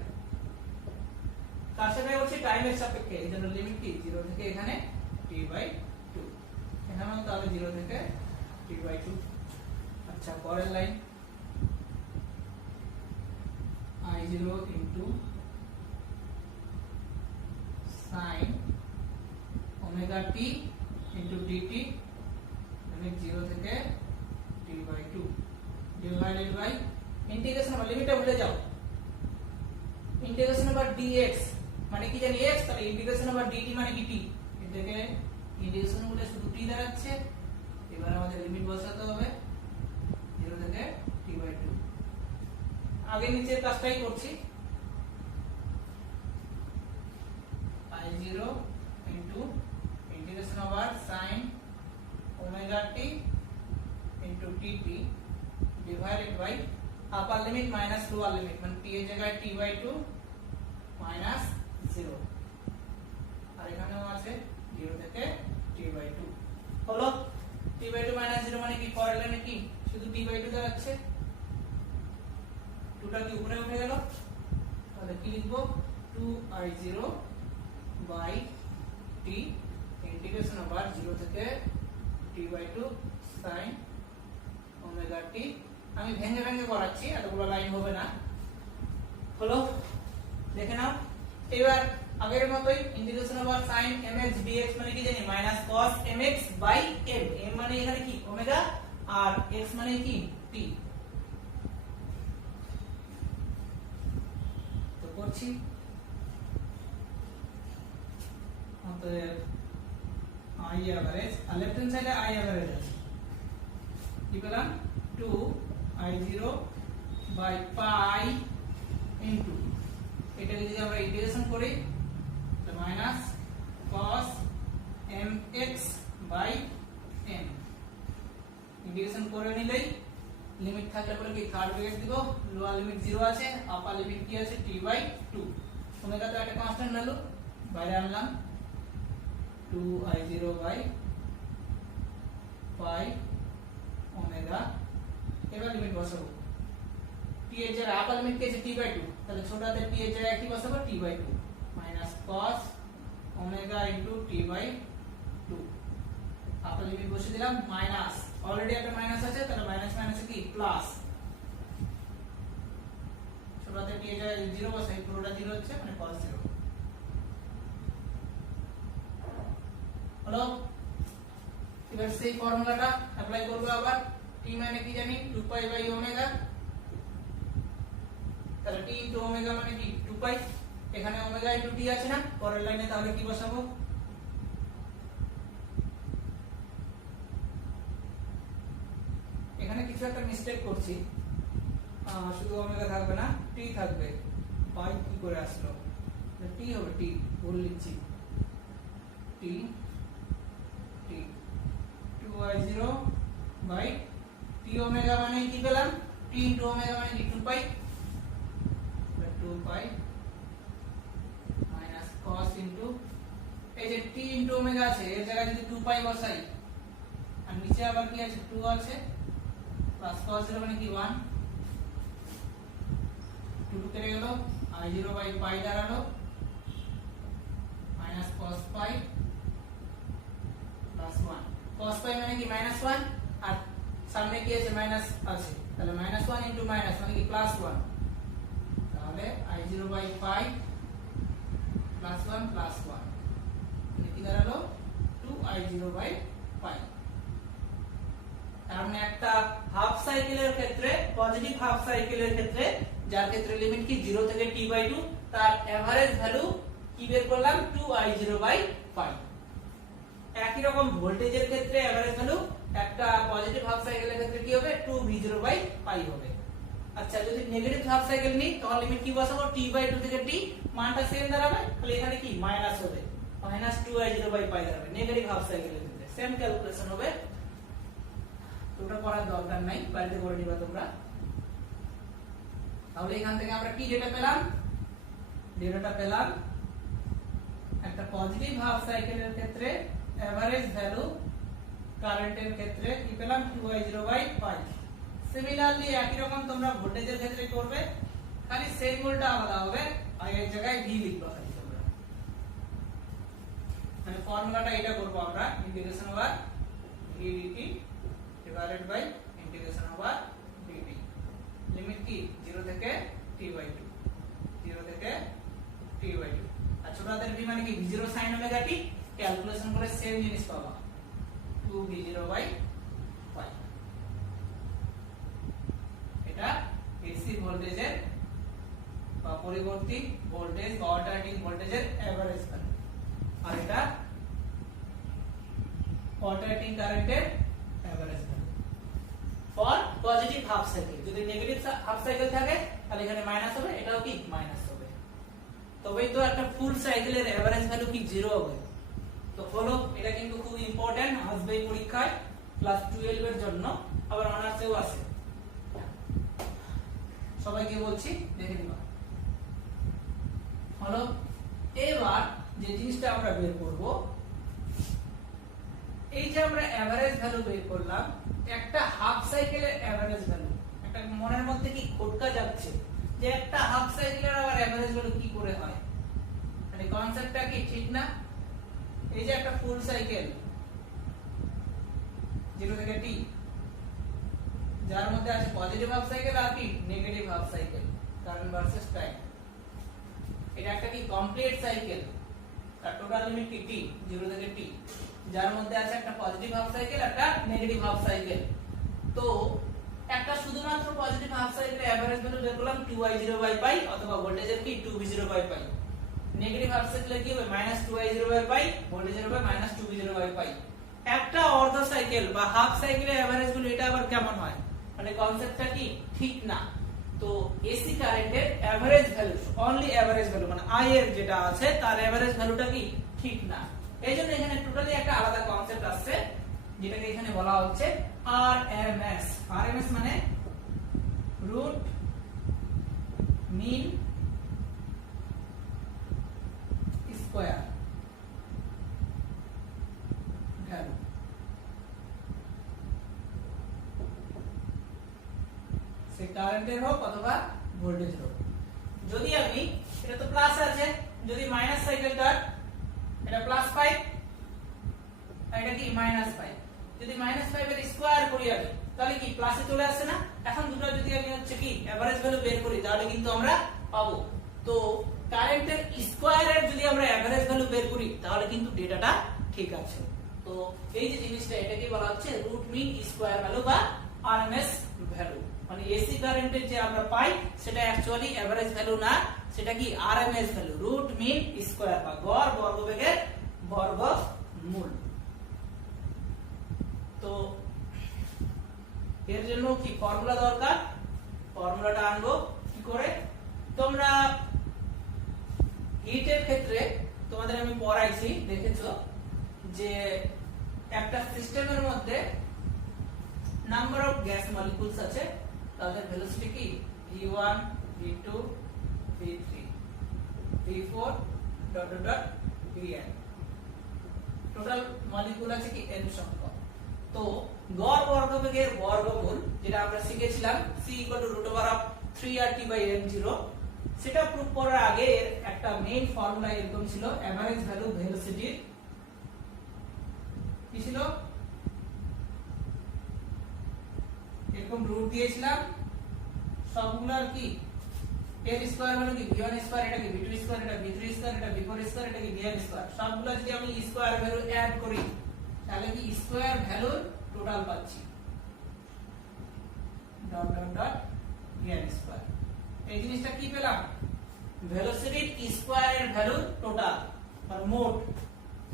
কার সাথে করছি? টাইমের সাপেক্ষে, এজন্য লিমিট কি 0 থেকে এখানে t/2, এখানেও তাহলে 0 থেকে t/2। আচ্ছা, পরের line I0 into sin omega t into dt limit 0 থেকে t/2 divided by integration over, লিমিটটা ভুলে যাও, ইন্টিগ্রেশন ওভার dx মানে কি জানি x, তাহলে ইন্টিগ্রেশন ওভার dt মানে কি t, এটাকে ইন্টিগ্রেশন বলে শুধু t দাঁড়াচ্ছে। এবার আমাদের লিমিট বসাতে হবে 0 থেকে t/2। আগে নিচের কাজটাই করছি, I0 into integration over sin omega t into dt divided by upper limit minus lower limit, মানে t এর জায়গায় t/2 minus 0, আর এখানেও আছে 0 থেকে t/2। হলো t/2 minus 0 মানে কি? পরের লাইনে কি শুধু t/2 দাঁড়াচ্ছে, 2টা কি উপরে উঠে গেল, তাহলে কি লিখবো? 2I0 by t integration over 0 থেকে t/2 sin ওমেগা t। আমি ভেঙে ভেঙে করাচ্ছি, এতগুলো লাইন হবে না। হলো, দেখে নাও। এবার আগের মতই integration over sin mx dx মানে কি জানি minus cos mx by m, m মানে এখানে কি ওমেগা, আর x মানে কি t। তো করছি, অতএব I average, আর লেফট হ্যান্ড সাইডে I average আছে, কি পেলাম? 2I0 বাই পাই ইনটু, এটাকে যদি আমরা ইন্টিগ্রেশন করি তো minus cos mx by m, integration করে নিলেই লিমিট থাকলে পরে কি থার্ড ব্র্যাকেট দিব, লোয়ার লিমিট 0 আছে, আপার লিমিট কি আছে t/2। ওমেগা তো একটা কনস্ট্যান্ট ভ্যালু, বাইরে আনলাম 2I0 বাই পাই ওমেগা। এবার লিমিট বসাবো, t এর জায়গায় আপার লিমিট কি আছে t/2, তাহলে ছোট হাতের t এর জায়গায় কি বসাবো? t/2 minus cos omega into t/2। আপার লিমিট বসিয়ে দিলাম, মাইনাস অলরেডি একটা মাইনাস আছে, তাহলে মাইনাস মাইনাসে কি প্লাস, ছোট হাতের t এর জায়গায় 0 বসাই, পুরোটা 0 হচ্ছে মানে cos 0। হলো, এবার সেই ফর্মুলাটা অ্যাপ্লাই করব। আবার t মানে কি জানি 2π বাই ওমেগা, তাহলে t ইনটু ওমেগা মানে কি 2π, এখানে ওমেগা ইনটু t আছে না, পরের লাইনে তাহলে কি বসাবো? এখানে কিছু একটা মিস্টেক করছি, শুধু ওমেগা থাকবে না, t থাকবে, পাই কি করে আসলো? t হবে, t ভুল লিখছি, t 2I0 by t omega মানে কি পেলাম? t ইনটু ওমেগা মানে কি 2π, 2π মাইনাস cos ইনটু, এই যে t ইনটু ওমেগা আছে, এর জায়গায় যদি 2π বসাই, আর নিচে আবার কি আছে 2 আছে, প্লাস cos 0 মানে কি 1, 2 কেটে গেল, I0 বাই পাই দাঁড়ালো মাইনাস cos π প্লাস 1, cos π মানে কি -1, আর সামনে কি আছে মাইনাস আছে, তাহলে -1 ইনটু মাইনাস মানে কি +1, তাহলে I0 বাই পাই +1 +1 কি দাঁড়ালো 2i0/π। তার মানে একটা হাফ সাইকেলের ক্ষেত্রে, পজিটিভ হাফ সাইকেলের ক্ষেত্রে, যার ক্ষেত্রে লিমিট কি 0 থেকে t/2, তার এভারেজ ভ্যালু কি বের করলাম 2i0/π। একই রকম ভোল্টেজের ক্ষেত্রে এভারেজ ভ্যালু একটা পজিটিভ হাফ সাইকেলের ক্ষেত্রে কি হবে 2v0/π হবে। আচ্ছা যদি নেগেটিভ হাফ সাইকেল নিই তখন লিমিট কি বসাবো t/2 থেকে t, মানটা সেম দাঁড়াবে, তাহলে এখানে কি মাইনাস হবে, -2i0/π দাঁড়াবে নেগেটিভ হাফ সাইকেলের ক্ষেত্রে। সেম ক্যালকুলেশন হবে, ওটা করার দরকার নাই, বাড়িতে করে নিবা তোমরা। তাহলে এখান থেকে আমরা কি ডেটা পেলাম, ডেটাটা পেলাম একটা পজিটিভ হাফ সাইকেলের ক্ষেত্রে এভারেজ ভ্যালু কারেন্টের ক্ষেত্রে কি পেলাম 2i0/π। সিমিলারলি একই রকম তোমরা ভোল্টেজের ক্ষেত্রে করবে, খালি সিম্বলটা আলাদা হবে, আর এর জায়গায় v লিখবা খালি তোমরা। মানে ফর্মুলাটা এটা করব আমরা, integration over v dt divided by integration over dt। Limit কি 0 থেকে t/2, 0 থেকে t/2। আর ছোটদের v মানে কি v0 sin omega t, calculation করে সেম জিনিস পাবা 2v0/π। এটা এসি ভোল্টেজের বা পরিবর্তী ভোল্টেজ বা অল্টারনেটিং ভোল্টেজের এভারেজ ভ্যালু, আর এটা অল্টারনেটিং কারেন্টের average value for positive half cycle. যদি নেগেটিভ হাফ সাইকেল থাকে তাহলে এখানে মাইনাস হবে, এটাও কি মাইনাস হবে, তবেই তো একটা ফুল সাইকেলের এভারেজ ভ্যালু কি 0 হবে। তো হলো এটা কিন্তু খুব ইম্পর্টেন্ট, আসবে পরীক্ষায় ক্লাস 12 এর জন্য, আবার অনার্সেও আছে। সবাইকে বলছি দেখে নিবা। হলো এবার যে জিনিসটা আমরা বের করব, এই যে আমরা এভারেজ ভ্যালু বের করলাম, একটা হাফ সাইকেলের এভারেজ ভ্যালু, একটা মনের মধ্যে কি খটকা যাচ্ছে যে একটা হাফ সাইকেলের আবার এভারেজ ভ্যালু কি করে হয়, মানে কনসেপ্টটা কি ঠিক না। এই যে একটা ফুল সাইকেল 0 থেকে t, যার মধ্যে আছে পজিটিভ হাফ সাইকেল আর কি negative half cycle, current versus time. এটা একটা কি কমপ্লিট সাইকেল, তার টোটাল লিমিট কি t 0 থেকে t, যার মধ্যে আছে একটা পজিটিভ হাফ সাইকেল একটা নেগেটিভ হাফ সাইকেল। তো একটা শুধুমাত্র পজিটিভ হাফ সাইকেলের এভারেজ ভ্যালু বের করলাম 2i0/π, অথবা ভোল্টেজের কি 2v0/π। নেগেটিভ হাফ সাইকেলে কি হবে -2i0/π, ভোল্টেজের হবে -2v0/π। একটা অর্ধ সাইকেল বা হাফ সাইকেলের এভারেজ ভ্যালু এটা আবার কেমন হয়, মানে কনসেপ্টটা কি ঠিক না। তো এসি কারেন্টের average value, only average value মানে আই এর যেটা আছে তার এভারেজ ভ্যালুটা কি ঠিক না। এইজন্য এখানে টোটালি একটা আলাদা কনসেপ্ট আসছে, যেটাকে এখানে বলা হচ্ছে আরএমএস। আরএমএস মানে রুট মিন স্কয়ার ভ্যালু। সে কারেন্টের হোক অথবা ভোল্টেজের হোক। যদি আমি, এটা তো প্লাস আছে, যদি মাইনাস সাইকেলটা এটা +5 আর এটা কি -5, যদি -5 এর স্কয়ার করি আমি তাহলে কি প্লাসে চলে আসছে না। এখন দুটো যদি আমি হচ্ছে কি এভারেজ ভ্যালু বের করি তাহলে কিন্তু আমরা পাবো। তো কারেন্টের স্কয়ারের যদি আমরা এভারেজ ভ্যালু বের করি তাহলে কিন্তু ডেটাটা ঠিক আছে। তো এই যে জিনিসটা এটাকে বলা হচ্ছে রুট মিন স্কয়ার ভ্যালু বা আরএমএস ভ্যালু। মানে এসি কারেন্টের যে আমরা পাই সেটা অ্যাকচুয়ালি এভারেজ ভ্যালু না, সেটা কি RMS value, root mean square বা গড় বর্গবেগের বর্গমূল। তো এর জন্য কি ফর্মুলা দরকার, ফর্মুলাটা আনবো কি করে। তোমরা হিটের ক্ষেত্রে তোমাদের আমি পড়াইছি, দেখেছো যে একটা সিস্টেমের মধ্যে নাম্বার অফ গ্যাস মলিকুলস আছে, তাদের ভেলোসিটি কি v1 v2 v3 v4 vn, total molecule আছে কি n সংখ্যক। তো গড় বর্গবেগের বর্গমূল যেটা আমরা শিখেছিলাম c √3RT/n0, সেটা প্রুফ করার আগে এর একটা মেইন ফর্মুলা এরকম ছিল, এভারেজ ভ্যালু ভেলোসিটির কি ছিল, এরকম রুট দিয়েছিলাম সবগুলোর কি এর স্কয়ার হলো কি v1 স্কয়ার, এটা কি v2 স্কয়ার, এটা v3 স্কয়ার, এটা v4 স্কয়ার, এটা কি vn স্কয়ার। সবগুলো যদি আমি স্কয়ার ভ্যালু অ্যাড করি তাহলে কি স্কয়ার ভ্যালু টোটাল পাচ্ছি dot dot dot vn square. এই জিনিসটা কি পেলাম, ভেলোসিটি স্কয়ারের ভ্যালু টোটাল আর মোট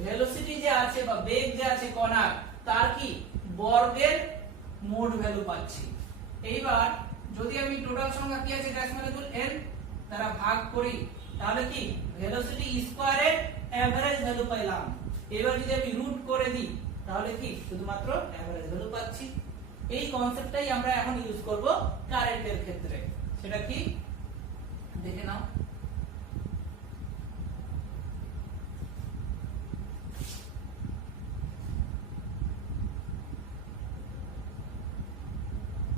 ভেলোসিটি যে আছে বা বেগ যে আছে কণার তার কি বর্গের মোট ভ্যালু পাচ্ছি। এইবার যদি আমি টোটাল সংখ্যা কি আছে গ্যাস মলিকিউল n দ্বারা ভাগ করি তাহলে কি ভেলোসিটি স্কয়ারের এভারেজ ভ্যালু পাইলাম। এবার যদি আমি রুট করে দিই তাহলে কি শুধুমাত্র এভারেজ ভ্যালু পাচ্ছি। এই কনসেপ্টটাই আমরা এখন ইউজ করব কারেন্টের ক্ষেত্রে। সেটা কি দেখে নাও।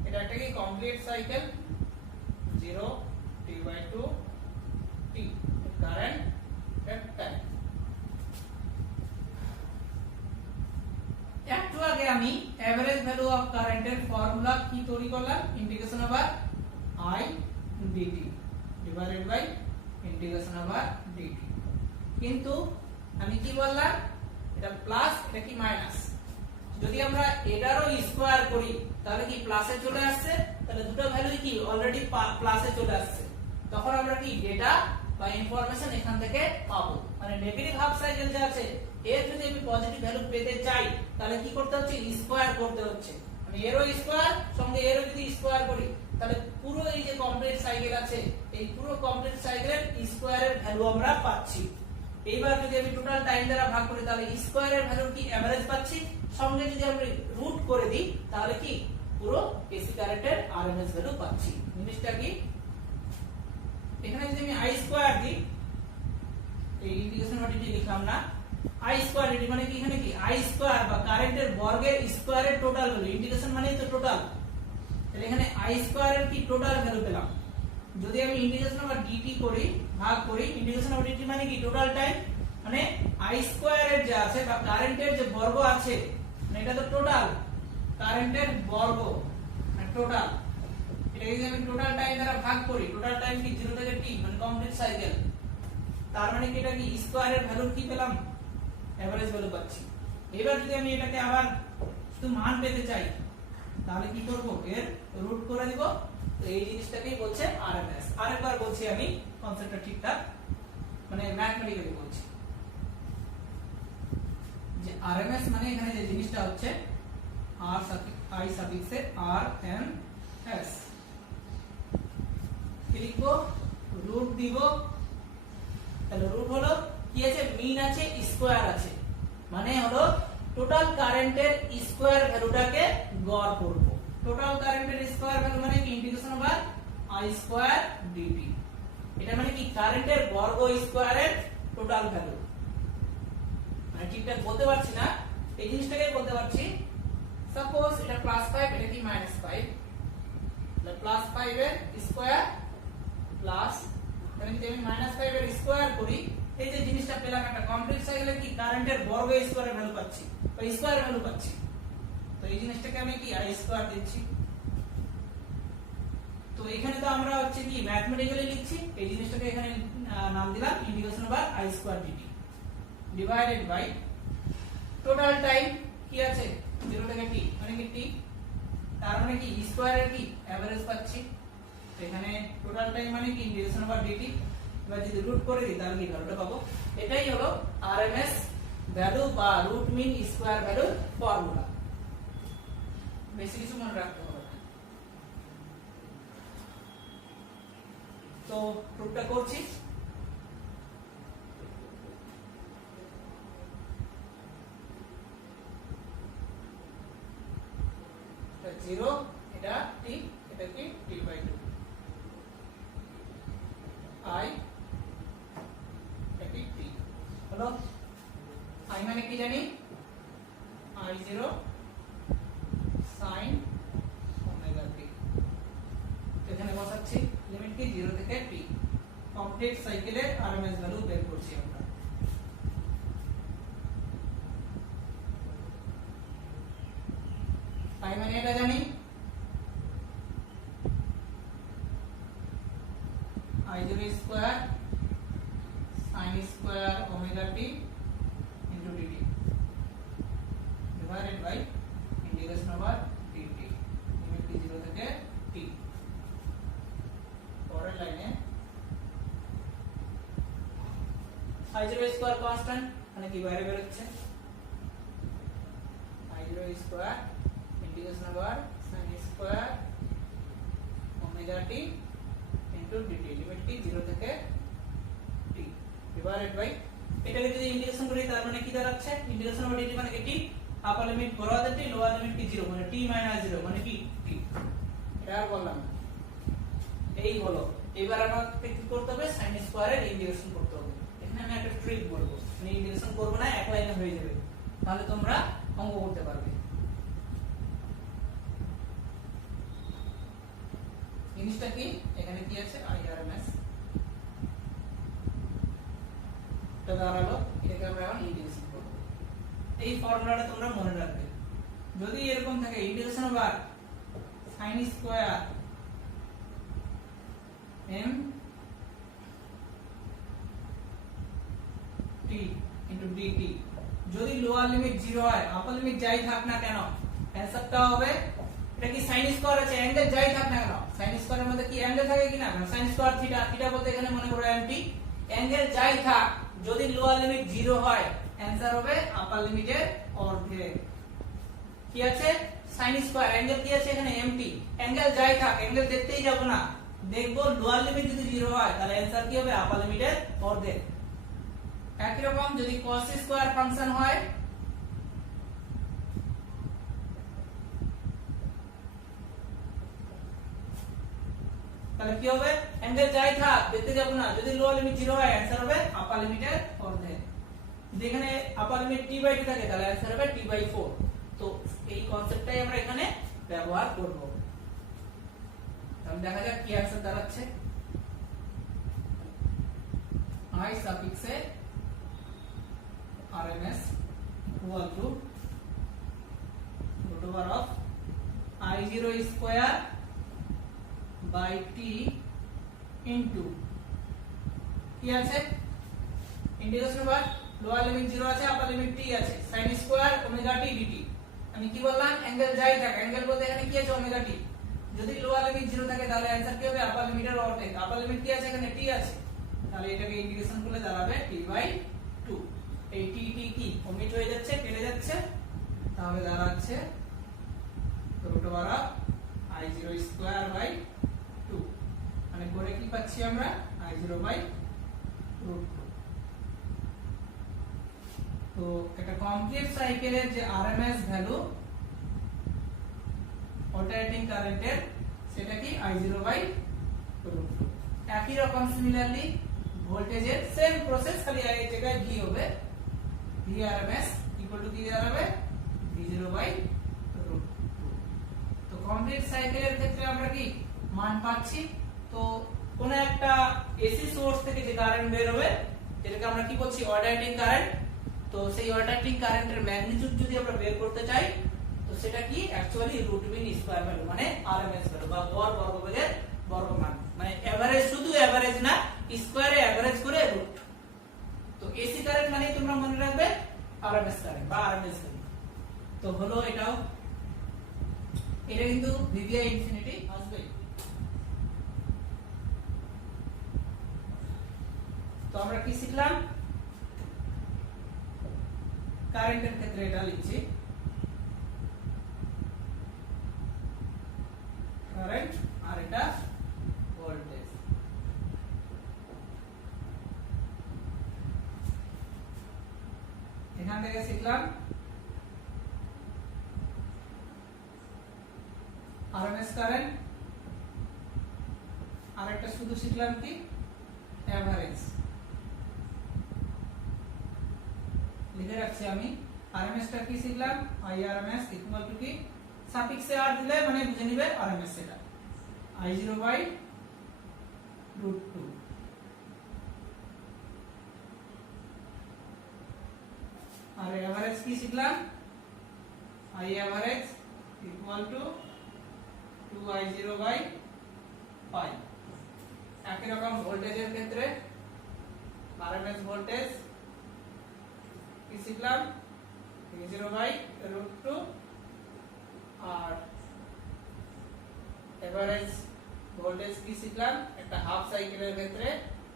এটা একটা কি complete cycle 0 t/2 t current at time. একটু আগে আমি এভারেজ ভ্যালু অফ কারেন্টের ফর্মুলা কি তৈরি করলাম, integration over i dt divided by integration over dt। কিন্তু আমি কি বললাম, এটা প্লাস এটা কি মাইনাস। যদি আমরা এটারও স্কয়ার করি তাহলে কি প্লাসে চলে আসছে, তাহলে দুটো ভ্যালুই কি অলরেডি প্লাসে চলে আসছে। তখন আমরা কি ডেটা বা ইনফরমেশন এখান থেকে পাবো। মানে নেগেটিভ হাফ সাইকেল যে আছে এর যদি আমি পজিটিভ ভ্যালু পেতে চাই তাহলে কি করতে হচ্ছে, স্কয়ার করতে হচ্ছে। মানে এরও স্কয়ার সঙ্গে এরও যদি স্কয়ার করি তাহলে পুরো এই যে কমপ্লিট সাইকেল আছে এই পুরো কমপ্লিট সাইকেলের স্কয়ারের ভ্যালু আমরা পাচ্ছি। এইবার যদি আমি টোটাল টাইম দ্বারা ভাগ করি তাহলে স্কয়ারের ভ্যালু কি এভারেজ পাচ্ছি, সঙ্গে যদি আমরা রুট করে দিই তাহলে কি পুরো এসি কারেন্টের আরএমএস ভ্যালু পাচ্ছি। জিনিসটা কি এখানে যদি আমি i স্কয়ার দিই, এই ইন্টিগ্রেশন অফ dt লিখলাম না, i স্কয়ার dt মানে কি এখানে কি i স্কয়ার বা কারেন্টের বর্গের স্কয়ারের টোটাল ভ্যালু, ইন্টিগ্রেশন মানেই তো টোটাল। তাহলে এখানে i স্কয়ারের কি টোটাল ভ্যালু পেলাম। যদি আমি ইন্টিগ্রেশন অফ dt করি ভাগ করি, ইন্টিগ্রেশন অফ dt মানে কি টোটাল টাইম, মানে i স্কয়ারের যে আছে বা কারেন্টের যে বর্গ আছে মানে এটা তো টোটাল কারেন্টের বর্গ মানে টোটাল। এটাকে যদি আমি টোটাল টাইম দ্বারা ভাগ করি, টোটাল টাইম কি 0 থেকে t মানে কমপ্লিট সাইকেল, তার মানে কি এটা কি স্কয়ারের ভ্যালু কি পেলাম, এভারেজ ভ্যালু পাচ্ছি। এবার যদি আমি এটাকে আবার শুধু মান পেতে চাই তাহলে কি করব, এর রুট করে দিব। তো এই জিনিসটাকেই বলছে আরএমএস। আরেকবার বলছি আমি কনসেপ্টটা ঠিকঠাক মানে ম্যাথমেটিক্যালি বলছি যে আরএমএস মানে এখানে যে জিনিসটা হচ্ছে আর i সাফিক্সে আর এম এস কি লিখবো, রুট দিব। তাহলে রুট হলো কি আছে, মিন আছে স্কয়ার আছে, মানে হলো টোটাল কারেন্টের স্কয়ার ভ্যালুটাকে গড় করব। টোটাল কারেন্টের স্কয়ার ভ্যালু মানে কি integration over i square dt। এটা মানে কি কারেন্টের বর্গ স্কয়ারের টোটাল ভ্যালু। মানে ঠিকঠাক বলতে পারছি না, এই জিনিসটাকে বলতে পারছি। সাপোজ এটা +5 এটা কি -5, তাহলে +5 এর স্কয়ার প্লাস তাহলে যদি আমি -5 এর স্কয়ার করি, এই যে জিনিসটা পেলাম একটা কমপ্লিট সাইকেলের কি কারেন্টের বর্গ স্কয়ারের ভ্যালু পাচ্ছি বা স্কয়ার ভ্যালু পাচ্ছি। তো এই জিনিসটাকে আমি কি i স্কয়ার দিচ্ছি। তো এখানে তো আমরা হচ্ছে কি ম্যাথমেটিক্যালি লিখছি, এই জিনিসটাকে এখানে নাম দিলাম integration over i square dt divided by total time কি আছে 0 থেকে t মানে কি t, তার মানে কি স্কয়ারের কি এভারেজ পাচ্ছি। তো এখানে টোটাল টাইম মানে কি ইন্টিগ্রেশন ওভার dt। এবার যদি রুট করে দিই তাহলে কি ভ্যালুটা পাবো, এটাই হলো আরএমএস ভ্যালু বা root mean square value formula. বেশি কিছু মনে রাখতে হবে না। তো প্রুফটা করছি। এটা 0 এটা t এটা কি t/2 i এটা কি t হলো। i মানে কি জানি I0 sin ওমেগা t। এখানে বসাচ্ছি লিমিট কি 0 থেকে t, কমপ্লিট সাইকেলের আরএমএস ভ্যালু বের করছি আমরা। i মানে এটা জানি I0 square sin square omega t into dt divided by integration over dt limit t 0 থেকে t। পরের লাইনে I0 স্কয়ার কনস্ট্যান্ট মানে কি বাইরে বের হচ্ছে I0 square integration over sin square omega t into dt limit t 0 থেকে t divided by এটাকে যদি ইন্টিগ্রেশন করি তার মানে কি দাঁড়াচ্ছে ইন্টিগ্রেশন ওভার dt মানে কি t আপার লিমিট বরাবর t লোয়ার লিমিট t 0 মানে t - 0 মানে কি t। এটা আর বললাম না। এই হলো এবার আমাকে কি করতে হবে sin স্কয়ারের ইন্টিগ্রেশন করতে হবে। এখানে আমি একটা ট্রিক বলবো মানে ইন্টিগ্রেশন করব না এক লাইনে হয়ে যাবে তাহলে তোমরা অঙ্ক করতে পারবে। জিনিসটা কি এখানে কি আছে IRMS এটা দাঁড়ালো এটাকে আমরা এখন ইন্টিগ্রেশন করব। এই ফর্মুলাটা তোমরা মনে রাখবে যদি এরকম থাকে integration over sin square m t into dt যদি লোয়ার লিমিট 0 হয় আপার লিমিট যাই থাক না কেন অ্যানসারটা হবে এটা কি sin স্কয়ার আছে অ্যাঙ্গেল যাই থাক না কেন sin স্কয়ারের মধ্যে কি অ্যাঙ্গেল থাকে কিনা sin স্কয়ার থিটা থিটা বলতে এখানে মনে করো mt অ্যাঙ্গেল যাই থাক যদি লোয়ার লিমিট 0 হয় অ্যানসার হবে আপার লিমিটের অর্ধেক। কি আছে sin স্কয়ার অ্যাঙ্গেল কি আছে এখানে mt অ্যাঙ্গেল যাই থাক অ্যাঙ্গেল দেখতেই যাব না দেখবো লোয়ার লিমিট যদি 0 হয় তাহলে অ্যানসার কি হবে আপার লিমিটের অর্ধেক। একই রকম যদি cos স্কয়ার ফাংশন হয় তাহলে কি হবে অ্যাঙ্গেল যাই থাক দেখতে যাব না যদি লোয়ার লিমিট 0 হয় অ্যানসার হবে আপার লিমিটের অর্ধেক। যেখানে আপার লিমিট t/2 থাকে তাহলে অ্যানসার হবে t/4। তো এই কনসেপ্টটাই আমরা এখানে ব্যবহার করব। তাহলে দেখা যাক কি অ্যানসার দাঁড়াচ্ছে I suffix a RMS equal to root over of I0 square by t into কি আছে ইন্টিগ্রেশন ওভার লোয়ার লিমিট 0 আছে আপার লিমিট t আছে sin square omega t dt। আমি কি বললাম অ্যাঙ্গেল যাই থাকে অ্যাঙ্গেল বলতে এখানে কি আছে ওমেগা t যদি লোয়ার লিমিট 0 থাকে তাহলে অ্যানসার কি হবে আপার লিমিটের অর্ধেক। আপার লিমিট কি আছে এখানে t আছে তাহলে এটাকে ইন্টিগ্রেশন করলে দাঁড়াবে t/2। এই t কি ওমিট হয়ে যাচ্ছে কেটে যাচ্ছে তাহলে দাঁড়াচ্ছে root over of I0 square by 2 মানে করে কি পাচ্ছি আমরা I0 বাই √2। তো একটা কমপ্লিট সাইকেলের যে আরএমএস ভ্যালু অল্টারনেটিং কারেন্টের সেটা কি I0 বাই √2। একই রকম সিমিলারলি ভোল্টেজের সেম প্রসেস খালি এই জায়গায় V হবে VRMS ইকুয়াল টু কি দাঁড়াবে V0 বাই √2। তো কমপ্লিট সাইকেলের ক্ষেত্রে আমরা কি মান পাচ্ছি তো কোন একটা এসি সোর্স থেকে যে কারেন্ট বের হবে যেটাকে আমরা কি বলছি অল্টারনেটিং কারেন্ট। তো সেই অল্টারনেটিং কারেন্টের ম্যাগনিটিউড যদি আমরা বের করতে চাই তো সেটা কি অ্যাকচুয়ালি √2 স্কয়ার ভ্যালু মানে আরএমএস ভ্যালু বা গড় বর্গবেগের বর্গমান মানে এভারেজ শুধু এভারেজ না স্কয়ারে এভারেজ করে রুট। তো এসি কারেন্ট মানে তোমরা মনে রাখবে আরএমএস কারেন্ট বা আরএমএস ভ্যালু। তো হলো এটাও এটা কিন্তু ভিভিআই ইনফিনিটি আসবে। তো আমরা কি শিখলাম কারেন্টের ক্ষেত্রে এটা লিখছি কারেন্ট আর এটা ভোল্টেজ। এখান থেকে শিখলাম আরএমএস কারেন্ট আর একটা শুধু শিখলাম কি এভারেজ। লিখে রাখছি আমি আরএমএস টা কি শিখলাম IRMS ইকুয়াল টু কি সাফিক্সে আর দিলে মানে বুঝে নিবে আরএমএস এটা I0 বাই √2। আর এভারেজ কি শিখলাম I average equal to 2I0 by 5। একই রকম ভোল্টেজের ক্ষেত্রে আরএমএস ভোল্টেজ কি শিখলাম V0/√2 আর এভারেজ ভোল্টেজ কি শিখলাম একটা হাফ সাইকেলের ক্ষেত্রে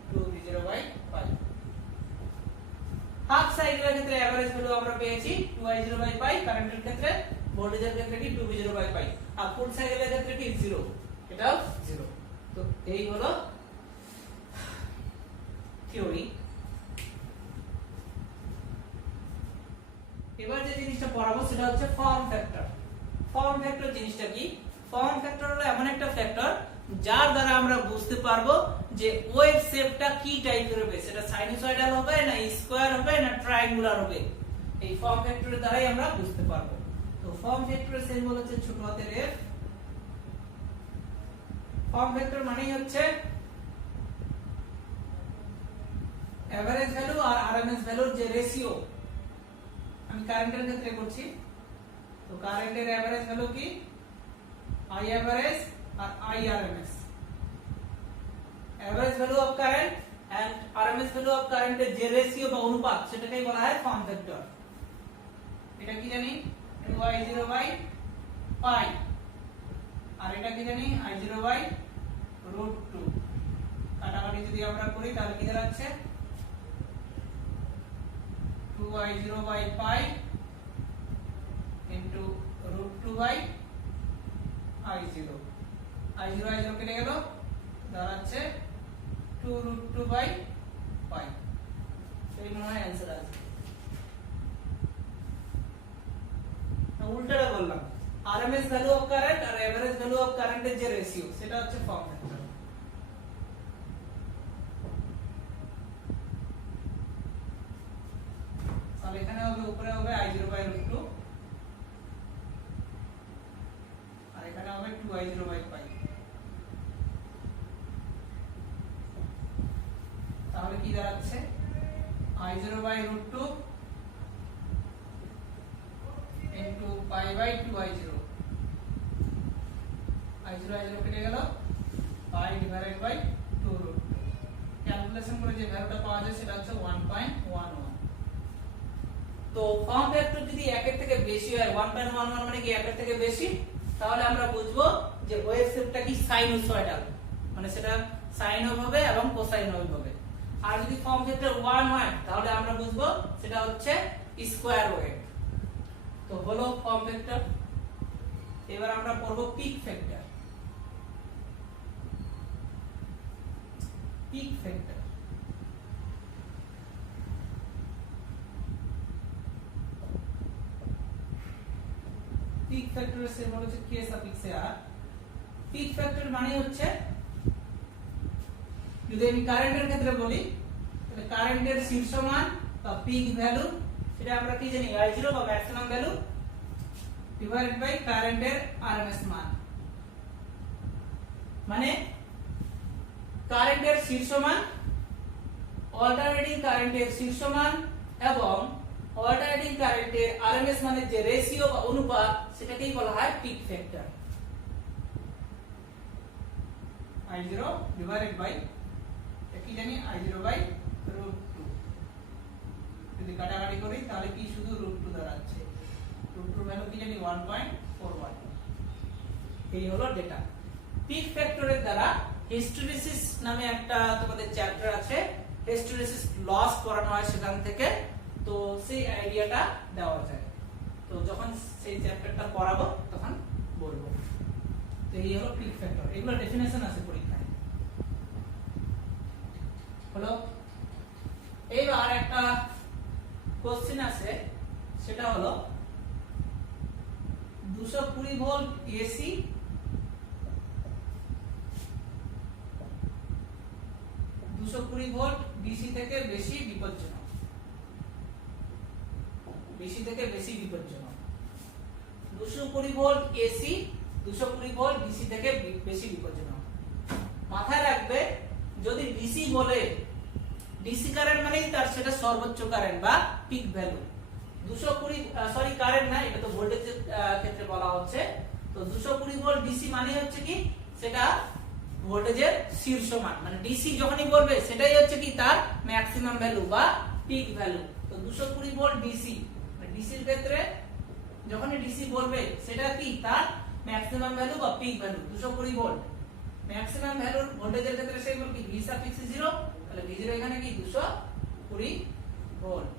2V0/π। হাফ সাইকেলের ক্ষেত্রে এভারেজ ভ্যালু আমরা পেয়েছি 2I0/π, কারেন্টের ক্ষেত্রে ভোল্টেজের ক্ষেত্রে কি 2V0/π, আর ফুল সাইকেলের ক্ষেত্রে কি 0, এটাও 0। তো এই হলো থিওরি। এবার যে জিনিসটা পড়াবো সেটা হচ্ছে ফর্ম ফ্যাক্টর। ফর্ম ফ্যাক্টর জিনিসটা কি? ফর্ম ফ্যাক্টর হলো এমন একটা ফ্যাক্টর যার দ্বারা আমরা বুঝতে পারবো যে ওয়েভ শেপটা কি টাইপের হবে, সেটা সাইনোসয়েডাল হবে না স্কয়ার হবে না ট্রায়াঙ্গুলার হবে। এই ফর্ম ফ্যাক্টরের দ্বারাই আমরা বুঝতে পারবো। তো ফর্ম ফ্যাক্টরের সিম্বল হচ্ছে ছোট হাতের f। ফর্ম ফ্যাক্টর মানেই হচ্ছে এভারেজ ভ্যালু আর আরএমএস ভ্যালুর যে রেশিও। আমি কারেন্টের ক্ষেত্রে করছি, তো কারেন্টের এভারেজ ভ্যালু কি I average আর I RMS। Average value of current and RMS value of কারেন্টের যে রেশিও বা অনুপাত সেটাকেই বলা হয় ফর্ম ফ্যাক্টর। এটা কি জানি 2I0/π, আর এটা কি জানি I0/√2। কাটাকাটি যদি আমরা করি তাহলে কি দাঁড়াচ্ছে 2I0/π into √2/I0। I0 কেটে গেল, দাঁড়াচ্ছে 2√2/π। সেই মনে হয় অ্যান্সার আছে। উল্টাটা বললাম, আরএমএস ভ্যালু অফ কারেন্ট আর এভারেজ ভ্যালু অফ কারেন্টের যে রেশিও সেটা হচ্ছে ফর্ম ফ্যাক্টর। তাহলে এখানে হবে উপরে হবে I0/√2 আর এখানে হবে 2I0/π। তাহলে কি দাঁড়াচ্ছে I0/√2 into π/2I0। I0 কেটে গেল, π/2√2। ক্যালকুলেশন করে যে ভ্যালুটা পাওয়া যায় সেটা হচ্ছে 1.11। তো ফর্ম ফ্যাক্টর যদি 1 এর থেকে বেশি হয়, 1.11 মানে কি 1 এর থেকে বেশি, তাহলে আমরা বুঝবো যে ওয়েভ শেপটা কি সাইনোসয়েডাল, মানে সেটা সাইন ওয়েভ হবে এবং কোসাইন ওয়েভ হবে। আর যদি ফর্ম ফ্যাক্টর 1 হয় তাহলে আমরা বুঝবো সেটা হচ্ছে স্কয়ার ওয়েভ। তো হলো ফর্ম ফ্যাক্টর। এবার আমরা পড়বো peak factor. Peak factor peak ফ্যাক্টরের সিম্বল হচ্ছে k suffix r। Peak factor মানে হচ্ছে, যদি আমি কারেন্টের ক্ষেত্রে বলি তাহলে কারেন্টের শীর্ষ মান বা পিক ভ্যালু সেটা আমরা কি জানি I0 বা ম্যাক্সিমাম ভ্যালু ডিভাইডেড বাই কারেন্টের আরএমএস মান। মানে কারেন্টের শীর্ষ মান, অল্টারনেটিং কারেন্টের শীর্ষ মান এবং অল্টারনেটিং কারেন্টের আরএমএস মানের যে রেশিও বা অনুপাত সেটাকেই বলা হয় peak factor. I0 divided by কি জানি I0/√2। যদি কাটাকাটি করি তাহলে কি শুধু √2 দাঁড়াচ্ছে। √2 ভ্যালু কি জানি 1.41। এই হলো ডেটা। পিক ফ্যাক্টরের দ্বারা হিস্টেরিসিস নামে একটা তোমাদের চ্যাপ্টার আছে, হিস্টেরিসিস লস করানো হয় সেখান থেকে, তো সেই আইডিয়াটা দেওয়া যায়। তো যখন সেই চ্যাপ্টারটা পড়াবো তখন বলবো। তো এই হলো পিক ফ্যাক্টর, এগুলো ডেফিনেশন আছে পরীক্ষায়। হলো এইবার একটা কোশ্চেন আছে, সেটা হলো 220 ভোল্ট এসি 220 ভোল্ট ডিসি থেকে বেশি বিপজ্জনক। বেশি থেকে বেশি বিপজ্জনক। 220 ভোল্ট এসি 220 ভোল্ট ডিসি থেকে বেশি বিপজ্জনক। মাথায় রাখবে, যদি ডিসি বলে, ডিসি কারেন্ট মানে তার সেটা সর্বোচ্চ কারেন্ট বা পিক ভ্যালু। 220 কারেন্ট না, এটা তো ভোল্টেজের ক্ষেত্রে বলা হচ্ছে। তো 220 ভোল্ট ডিসি মানে হচ্ছে কি সেটা ভোল্টেজের শীর্ষ মান, মানে ডিসি যখনই বলবে সেটাই হচ্ছে কি তার ম্যাক্সিমাম ভ্যালু বা পিক ভ্যালু। তো 220 ভোল্ট ডিসি, ডিসির ক্ষেত্রে যখনই ডিসি বলবে সেটা কি তার ম্যাক্সিমাম ভ্যালু বা পিক ভ্যালু 220 ভোল্ট। ম্যাক্সিমাম ভ্যালুর ভোল্টেজের ক্ষেত্রে সেগুলো কি V সাফিক্স 0, তাহলে V0 এখানে কি 220 ভোল্ট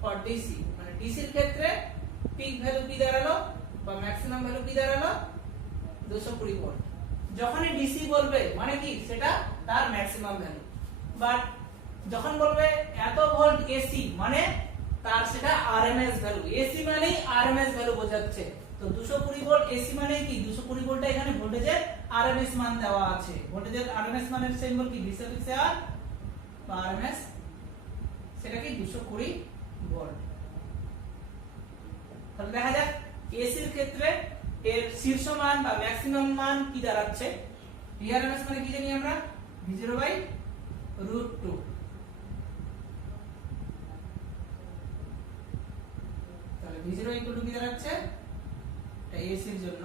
ফর ডিসি, মানে ডিসির ক্ষেত্রে পিক ভ্যালু কি দাঁড়ালো বা ম্যাক্সিমাম ভ্যালু কি দাঁড়ালো 220 ভোল্ট। যখনই ডিসি বলবে মানে কি সেটা তার ম্যাক্সিমাম ভ্যালু, বাট যখন বলবে এত ভোল্ট এসি মানে তার সেটা আরএমএস ভ্যালু। এসি মানেই আরএমএস ভ্যালু বোঝাচ্ছে। তো 220 ভোল্ট এসি মানে কি 220 ভোল্টটা এখানে ভোল্টেজের আরএমএস মান দেওয়া আছে। ভোল্টেজের আরএমএস মানের সিম্বল কি V সাফিক্স আর বা আরএমএস, সেটা কি 220 ভোল্ট। তাহলে দেখা যাক এসির ক্ষেত্রে এর শীর্ষ মান বা ম্যাক্সিমাম মান কি দাঁড়াচ্ছে। ভিআরএমএস মানে কি জানি আমরা V0/√2। তাহলে V0 কি দাঁড়াচ্ছে, এটা এসির জন্য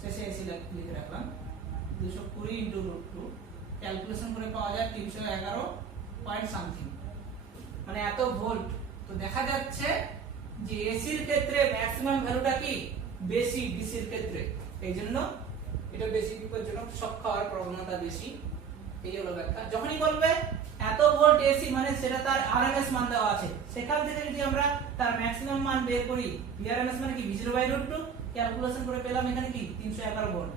শেষে এসি লিখে রাখলাম 220 × √2, ক্যালকুলেশন করে পাওয়া যায় 311 পয়েন্ট সামথিং, মানে এত ভোল্ট। তো দেখা যাচ্ছে যে এসির ক্ষেত্রে ম্যাক্সিমাম ভ্যালুটা কি বেশি ডিসির ক্ষেত্রে, এইজন্য এটা বেশি বিপজ্জনক, শক খাওয়ার প্রবণতা বেশি। এই হলো ব্যাখ্যা। যখনই বলবে এত ভোল্ট এসি মানে সেটা তার আরএমএস মান দেওয়া আছে, সেখান থেকে যদি আমরা তার ম্যাক্সিমাম মান বের করি, ভিআরএমএস মানে কি V0/√2, ক্যালকুলেশন করে পেলাম এখানে কি 311 ভোল্ট।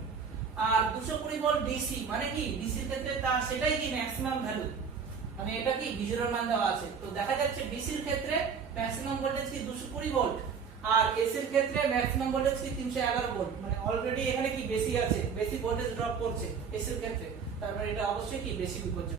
আর 220 ভোল্ট ডিসি মানে কি ডিসির ক্ষেত্রে তার সেটাই কি ম্যাক্সিমাম ভ্যালু, মানে এটা কি V0 এর মান দেওয়া আছে। তো দেখা যাচ্ছে ডিসির ক্ষেত্রে ম্যাক্সিমাম ভোল্টেজ কি 220 ভোল্ট আর এসির ক্ষেত্রে ম্যাক্সিমাম ভোল্টেজ কি 311 ভোল্ট, মানে অলরেডি এখানে কি বেশি আছে, বেশি ভোল্টেজ ড্রপ করছে এসির ক্ষেত্রে, তারপরে এটা অবশ্যই কি বেশি বিপজ্জনক।